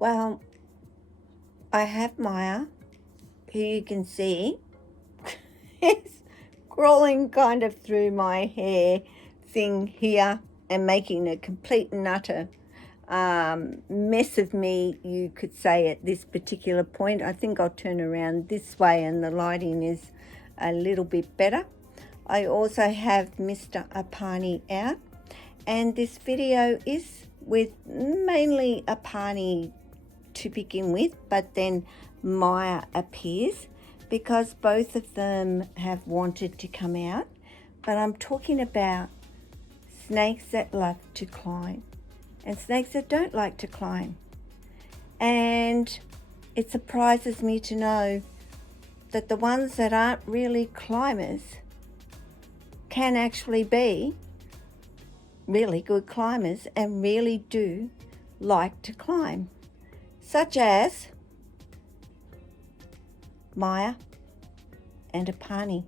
Well, I have Maya, who you can see is crawling kind of through my hair thing here and making a complete and utter mess of me, you could say, at this particular point. I think I'll turn around this way and the lighting is a little bit better. I also have Mr. Apani out, and this video is with mainly Apani to begin with, but then Maya appears because both of them have wanted to come out. But I'm talking about snakes that love to climb and snakes that don't like to climb. And it surprises me to know that the ones that aren't really climbers can actually be really good climbers and really do like to climb, such as Maya and Apani,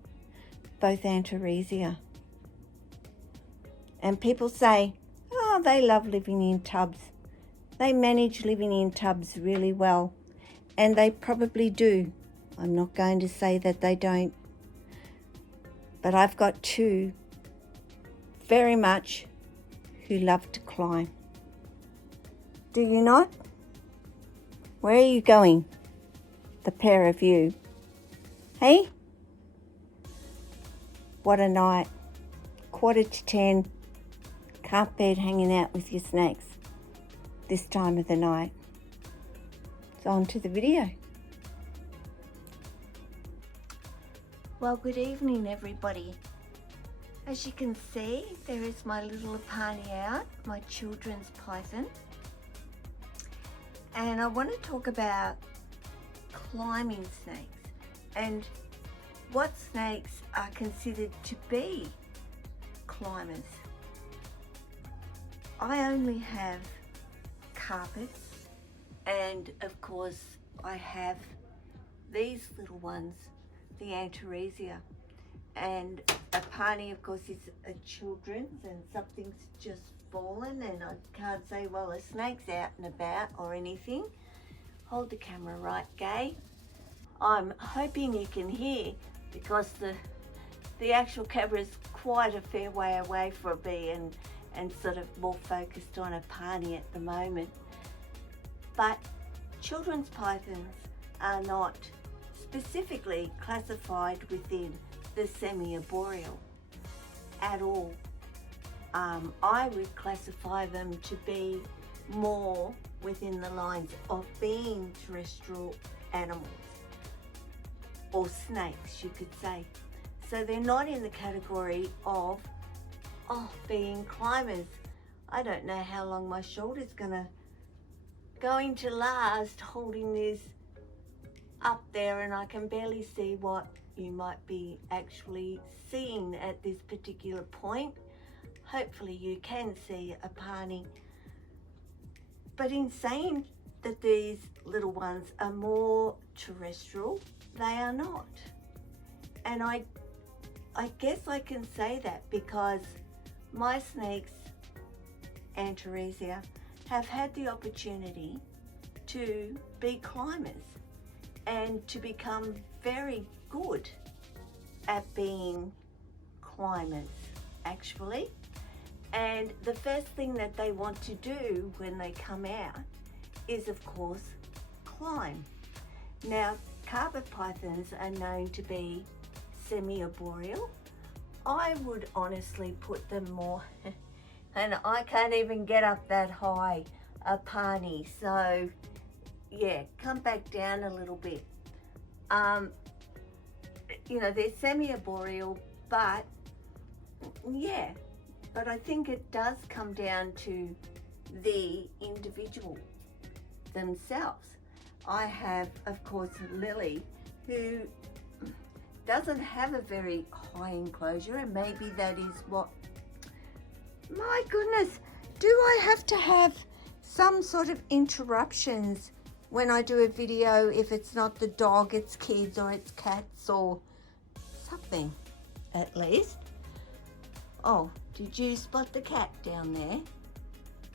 both Antaresia. And people say, oh, they love living in tubs. They manage living in tubs really well, and they probably do. I'm not going to say that they don't. But I've got two very much who love to climb. Do you not? Where are you going, the pair of you? Hey? What a night. 9:45, carpet bed hanging out with your snakes this time of the night. So on to the video. Well, good evening, everybody. As you can see, there is my little Apani out, my children's python. And I want to talk about climbing snakes and what snakes are considered to be climbers. I only have carpets, and of course I have these little ones, the Antaresia, and Apani of course is a children's, and something's just fallen and I can't say, well, a snake's out and about or anything. Hold the camera right, Gay. I'm hoping you can hear because the actual camera is quite a fair way away from me and sort of more focused on Apani at the moment. But children's pythons are not specifically classified within the semi-arboreal at all. I would classify them to be more within the lines of being terrestrial animals, or snakes you could say. So they're not in the category of being climbers. I don't know how long my shoulder's going to last holding this up there, and I can barely see what you might be actually seeing at this particular point. Hopefully you can see Apani. But in saying that these little ones are more terrestrial, they are not. And I guess I can say that because my snakes, Antaresia, have had the opportunity to be climbers and to become very good at being climbers, actually. And the first thing that they want to do when they come out is, of course, climb. Now, carpet pythons are known to be semi-arboreal. I would honestly put them more, and I can't even get up that high, Apani. So, yeah, come back down a little bit. You know, they're semi-arboreal, but yeah. But I think it does come down to the individual themselves. I have, of course, Lily, who doesn't have a very high enclosure, and maybe that is what... My goodness, do I have to have some sort of interruptions when I do a video, if it's not the dog, it's kids or it's cats or something at least. Oh, did you spot the cat down there?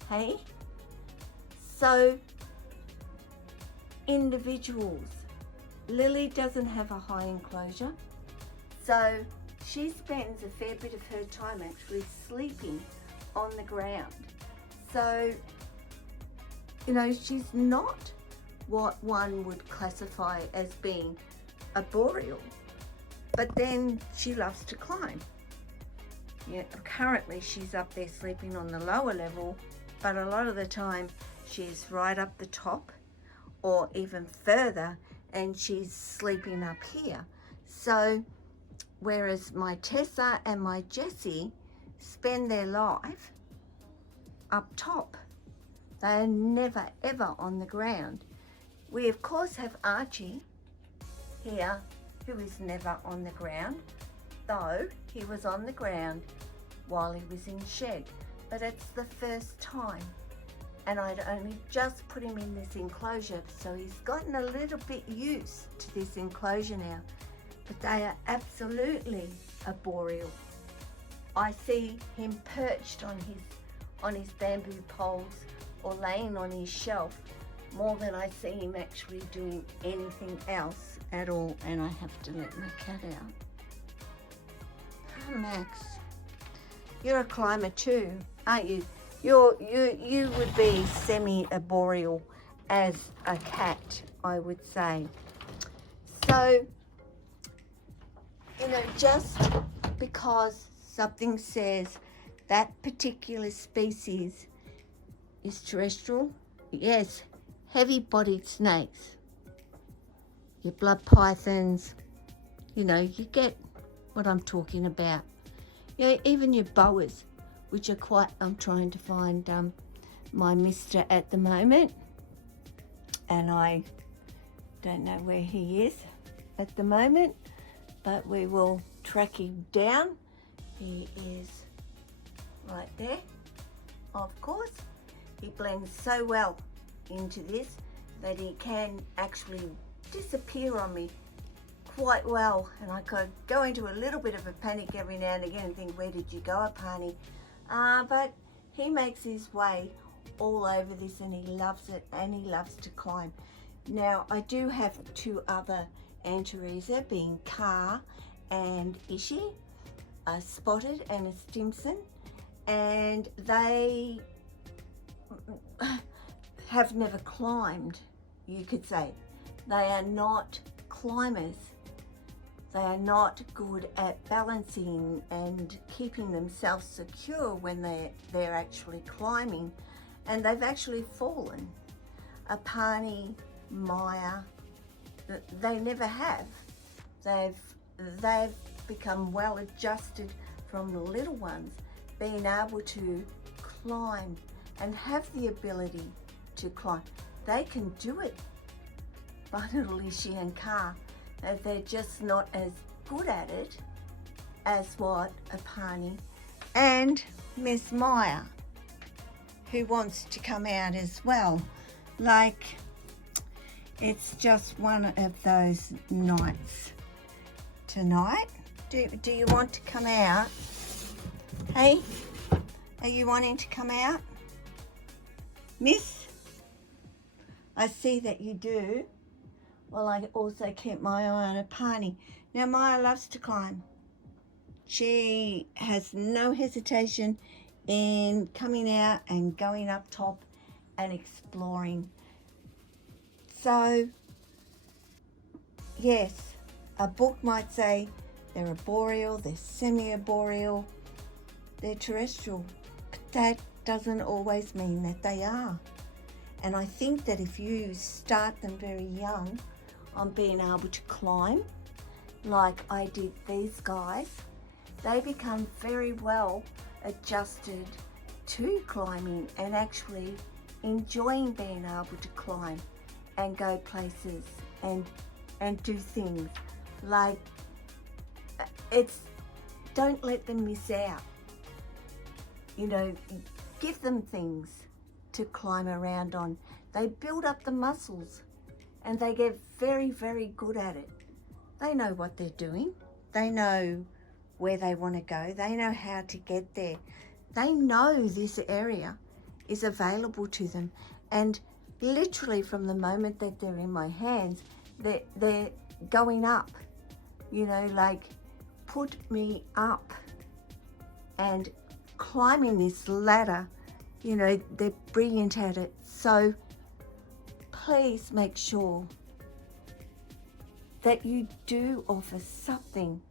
Hey? So, individuals. Lily doesn't have a high enclosure, so she spends a fair bit of her time actually sleeping on the ground. So, you know, she's not what one would classify as being arboreal, but then she loves to climb. Yeah, currently she's up there sleeping on the lower level, but a lot of the time she's right up the top or even further, and she's sleeping up here. So whereas my Tessa and my Jessie spend their life up top, they are never ever on the ground. We of course have Archie here, who is never on the ground, though he was on the ground while he was in shed, but it's the first time, and I'd only just put him in this enclosure, so he's gotten a little bit used to this enclosure now. But they are absolutely arboreal. I see him perched on his bamboo poles or laying on his shelf more than I see him actually doing anything else at all. And I have to let my cat out. Oh, Max, you're a climber too, aren't you? You would be semi-arboreal as a cat, I would say. So, you know, just because something says that particular species is terrestrial, yes, heavy-bodied snakes, your blood pythons, you know, you get what I'm talking about. Yeah, even your boas, which are quite, I'm trying to find my mister at the moment, and I don't know where he is at the moment, but we will track him down. He is right there. Of course, he blends so well into this that he can actually disappear on me quite well, and I could go into a little bit of a panic every now and again and think, where did you go, Apani? But he makes his way all over this, and he loves it, and he loves to climb. Now, I do have two other Antaresia, being Car and Ishi, a spotted and a Stimson, and they have never climbed, you could say. They are not climbers. They are not good at balancing and keeping themselves secure when they're actually climbing, and they've actually fallen. Apani, Maya, they never have. They've become well adjusted from the little ones, being able to climb and have the ability to climb. They can do it, but little Ishi and Car, they're just not as good at it as what Apani and Miss Maya, who wants to come out as well. Like, it's just one of those nights tonight. Do you want to come out? Hey, are you wanting to come out? Miss? I see that you do. Well, I also keep my eye on Apani. Now, Maya loves to climb. She has no hesitation in coming out and going up top and exploring. So, yes, a book might say they're arboreal, they're semi-arboreal, they're terrestrial, but that doesn't always mean that they are. And I think that if you start them very young on being able to climb, like I did these guys, they become very well adjusted to climbing and actually enjoying being able to climb and go places and do things. Like, don't let them miss out. You know, give them things to climb around on. They build up the muscles and they get very, very good at it. They know what they're doing. They know where they want to go. They know how to get there. They know this area is available to them, and literally from the moment that they're in my hands, they're going up, you know, like, put me up, and climbing this ladder. You know, they're brilliant at it. So please make sure that you do offer something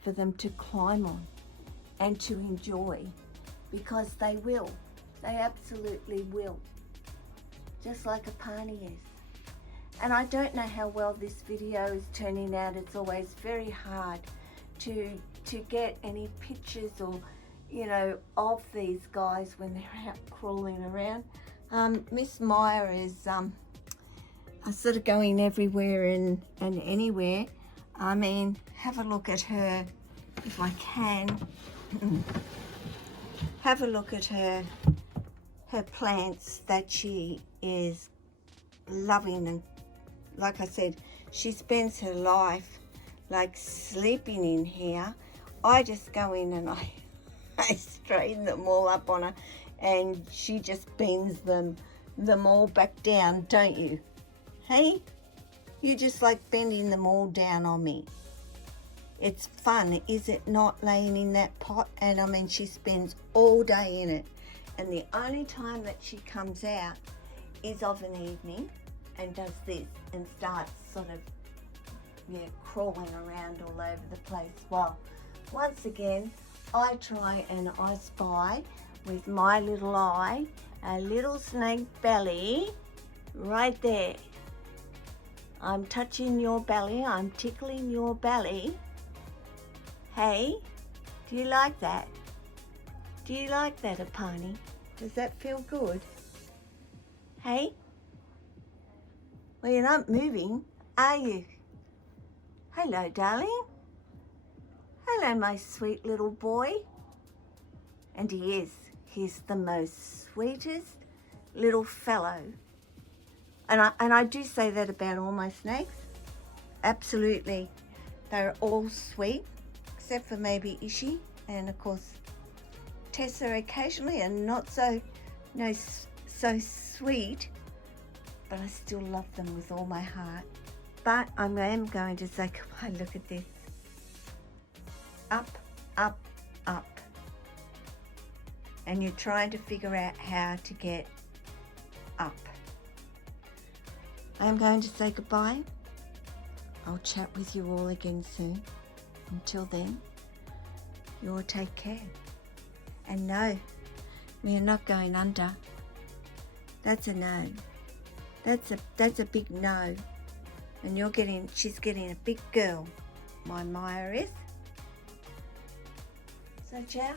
for them to climb on and to enjoy, because they will. They absolutely will. Just like a pony is. And I don't know how well this video is turning out. It's always very hard to get any pictures or, you know, of these guys when they're out crawling around. Miss Meyer is sort of going everywhere and anywhere. I mean, have a look at her, if I can. Have a look at her plants that she is loving, and like I said, she spends her life like sleeping in here. I just go in and I straighten them all up on her, and she just bends them all back down, don't you? Hey, you just like bending them all down on me. It's fun, is it not, laying in that pot? And I mean, she spends all day in it, and the only time that she comes out is of an evening and does this and starts sort of, yeah, crawling around all over the place. Well, once again, I try and I spy with my little eye a little snake belly right there. I'm touching your belly, I'm tickling your belly. Hey, do you like that? Do you like that, Apani? Does that feel good? Hey? Well, you're not moving, are you? Hello, darling. Hello, my sweet little boy. And he is. He's the most sweetest little fellow. And I do say that about all my snakes. Absolutely. They're all sweet, except for maybe Ishi, and of course Tessa occasionally, and not so, so sweet, but I still love them with all my heart. But I am going to say goodbye. Look at this. Up, up, up. And you're trying to figure out how to get up. I'm going to say goodbye. I'll chat with you all again soon. Until then, you all take care. And no, we are not going under. That's a no. That's a big no. And she's getting a big girl. My Maya is. So ciao.